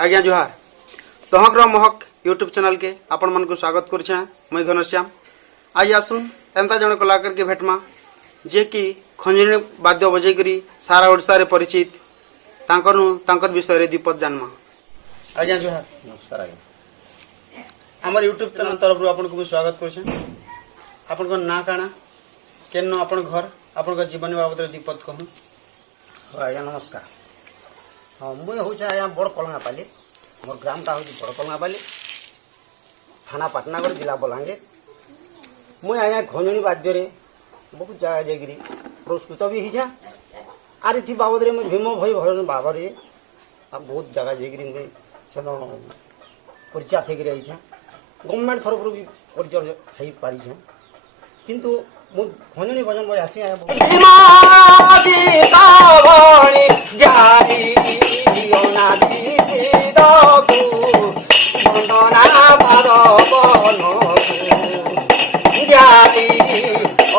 आज्ञा जुहार तहकर महक YouTube channel के आपण मन को स्वागत करुछे। मैं घनश्याम आज आसुन एंता जन कलाकार के भेटमा जे कि खंजरी वाद्य बजे करी सारा ओडिशा रे परिचित तांकर विषय रे दीपक जानमा। आज्ञा जुहार। नमस्कार आज्ञा। हमर यूट्यूब चैनल तरफ आपण को स्वागत करुछे। आपण को ना काना केन आपण घर आपण को जीवन बाबत दीपक कहू। आज्ञा नमस्कार। हाँ मुझे हूँ आज्ञा बड़ कलंगापाली मोर ग्रामटा हूँ बड़ कलंगापाली थाना पाटनागढ़ जिला बलांगीर। मुझे आज्ञा खंजणी वाद्य बहुत जगह जाकि पुरस्कृत भी होजा आर इथि बाबद में भीम भई भजन बाबर बहुत जगह जाकि सेन परिचय थी रही गवर्नमेंट तरफ भी परिचय हो पारी किंतु मु खंजणी भजन बजासी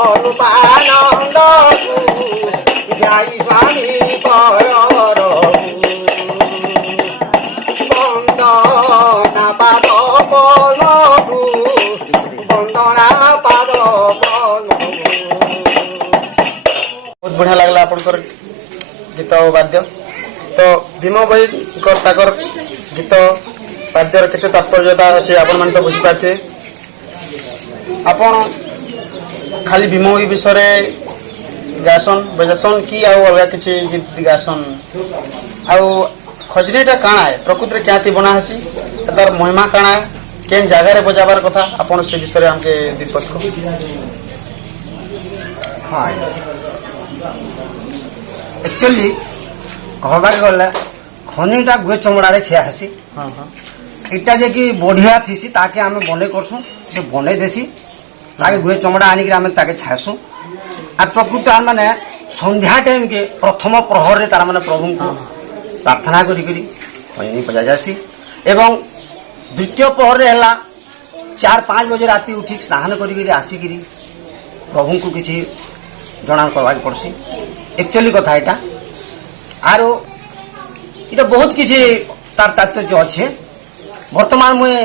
अनुपानंद स्वामी वंदना पाद वंदना पाद बहुत बढ़िया लगला आपनकर गीत वाद्य। तो भीम भाई गीत वाद्यर केते तात्पर्यता अच्छे आपण मन तो बुझी पाते। आपण खाली भीम भाई विषय गासन बजासन कि आउ अलग किसी गीत गासन आउ खजरीटा काଣା है प्रकृति रे क्याति बना हसी तार महिमा काଣା है केन जगह रे बजाबार कथा आपण से विषय हमके दीपक को। हाँ एक्चुअली कहबार गला खनिटा गुए चमड़ा रे छिया हसी। हाँ हाँ इटा जे कि बढ़िया थीसी ताके आमे बने करसु से बने देसी ताके गुए चमड़ा आनी के आमे ताके छासु आ प्रकृति आन माने संध्या टाइम के प्रथम प्रहर रे तार माने प्रभु को प्रार्थना करी करी खनि बजा जासी एवं द्वितीय प्रहर रे हला 4-5 बजे राती उठी स्नान करी करी आसी करी प्रभु को किछि जणान करबा पड़सी। एक्चुअली कथा एटा आरो इटा बहुत किछि तार तात्पर्य अच्छे। वर्तमान मुए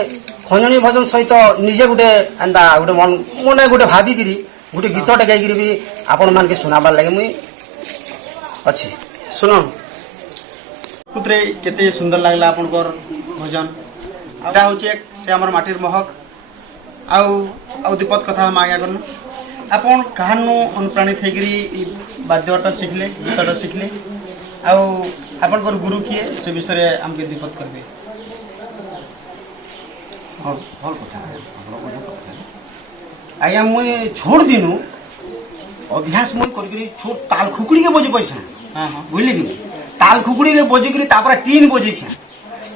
खंजणी भजन सहित निजे गुटे एंदा गुटे मन गुटे भाबी करी गुटे गीतटे गाई भी आपण मान के सुनाबार लगे मुई अच्छी सुनो पुत्रे केते सुंदर लागला आपनकर भजन एटा होचे से हमर माटीर महक आउ दीपक कथा हम आज्ञा करनु। आपण कहानु अनुप्राणित हेगिरी वाद्यटा सिखले गीतटा सिखले आउ आपनकर गुरु किए से विषय हमके दीपक करबे। भल कथा आज्ञा मुई छोड़ दिनु अभ्यास मुई करी छोड़ ताल खुकुड़ी के बजे पैसा। हाँ हाँ बुझले कि ताल खुकुड़ी के बजे करी तापर 3 बजे छे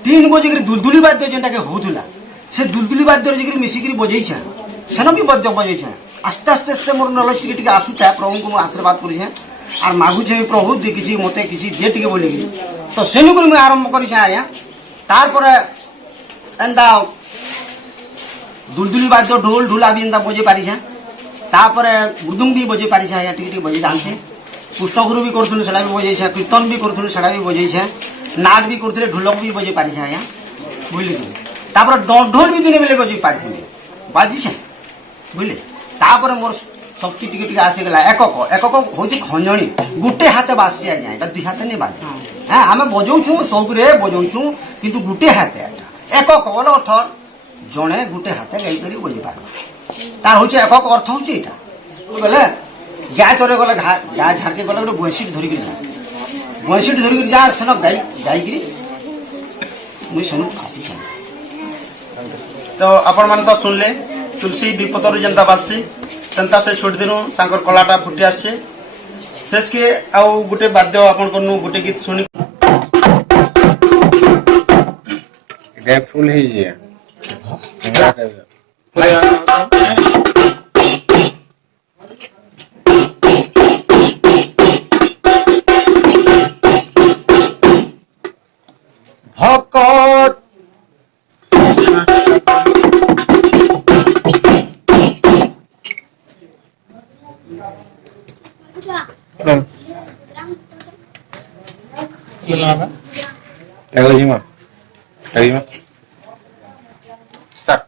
3 बजे करी दुलदुली वाद्य जेंटा के होतुला से दुलदुली वाद्य जे करी मिसी करी बजे छे सेनो भी वाद्य बजे छे। आस्ते आस्ते से मोर नॉलेज टिके टिके आसु छे प्रभु को आशीर्वाद करी छे आर मागु छे प्रभु जे किछि मते किछि जे टिके बोली तो सेनु करी मैं आरंभ करी छे आज्ञा। तार पर एंदा दुलदुली वाद्य ढोल ढोला भी एंदा बजे पारी छे तापर मृदुंग भी बजे पारी छे टिके टिके बजे जानछे पुष्पगुरु भी करथुन सेडा भी बजे छे कीर्तन भी करथुन सेडा भी बजे छे नाट भी करथुले ढोलक भी बजे पारी छे आज्ञा बुझले कि तापर ढोल भी दिने बेले बजे पारी छे बाजी छे बुझले। तापर मोर शक्ति टिके टिके आसी गला एकक होची खंजणी गुटे हाथे बासी आज्ञा एटा दुई हाथे नै बाजे। हां हमें बजाउछु सब रे बजाउछु किंतु गुटे हाथे एकक बोलो अर्थ जणे गुटे हाथे गाई करी बजे पार तार होची एकक अर्थ होची एटा बोले गाय चरे गले गाय झारके गले गोटे बंशीट धरिक जा सेन गाई करी मुई सुनु आसी छे। तो आपण मन तो सुनले तुलसी द्विपतर जनता बासी जनता से छोड़ दिनु तांकर कलाटा फुटी आछे शेष के आउ गुटे वाद्य आपण करनु गुटे गीत सुनी गैप फुल ही जे भकत Ela Lima. Ready, ma? Start.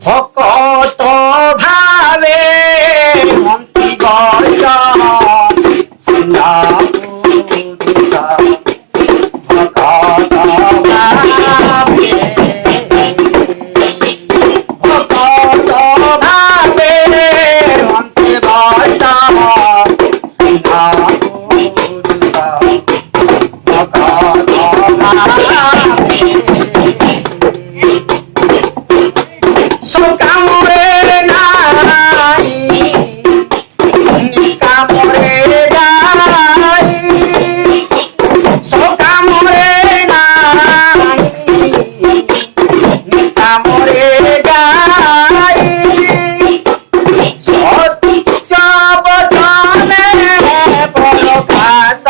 ভকত ভাবে মন্ত্রী গয় ভকত ভাবে ভকত ভাবে মন্ত্রী গয় ভকত ভাবে সকামরে নাই নিকামরে নাই সকামরে নাই নিকামরে গাই সত্য বচনে পরখাস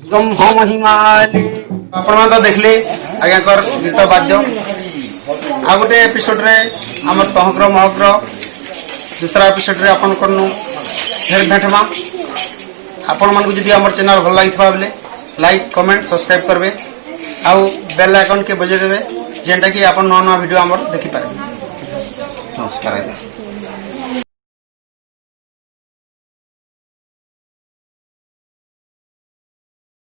ବ୍ରହ୍ମ ମହିମାଲି ଆପଣମାନେ ତ ଦେଖିଲେ ଆଜ୍ଞାଙ୍କର ଗୀତ ବାଦ୍ୟ ଆଉ ଗୋଟେ ଏପିସୋଡରେ ଆମର ତହକର ମହକର ଦୁସରା ଏପିସୋଡରେ ଆପଣଙ୍କନୁ ଫେର ଭେଟମା ଆପଣମାନଙ୍କୁ ଯଦି ଆମର ଚ୍ୟାନେଲ ଭଲ ଲାଗିଥିବା ବେଲେ ଲାଇକ୍ କମେଣ୍ଟ ସବସ୍କ୍ରାଇବ୍ କରିବେ ଆଉ ବେଲ୍ ଆଇକନ୍ କେ ବଜେଇ ଦେବେ ଯେନ୍ଟାକି ଆପଣ ନୂଆ ନୂଆ ଭିଡ଼ିଓ ଆମର ଦେଖିପାରିବେ। ନମସ୍କାର ଆଜ୍ଞା।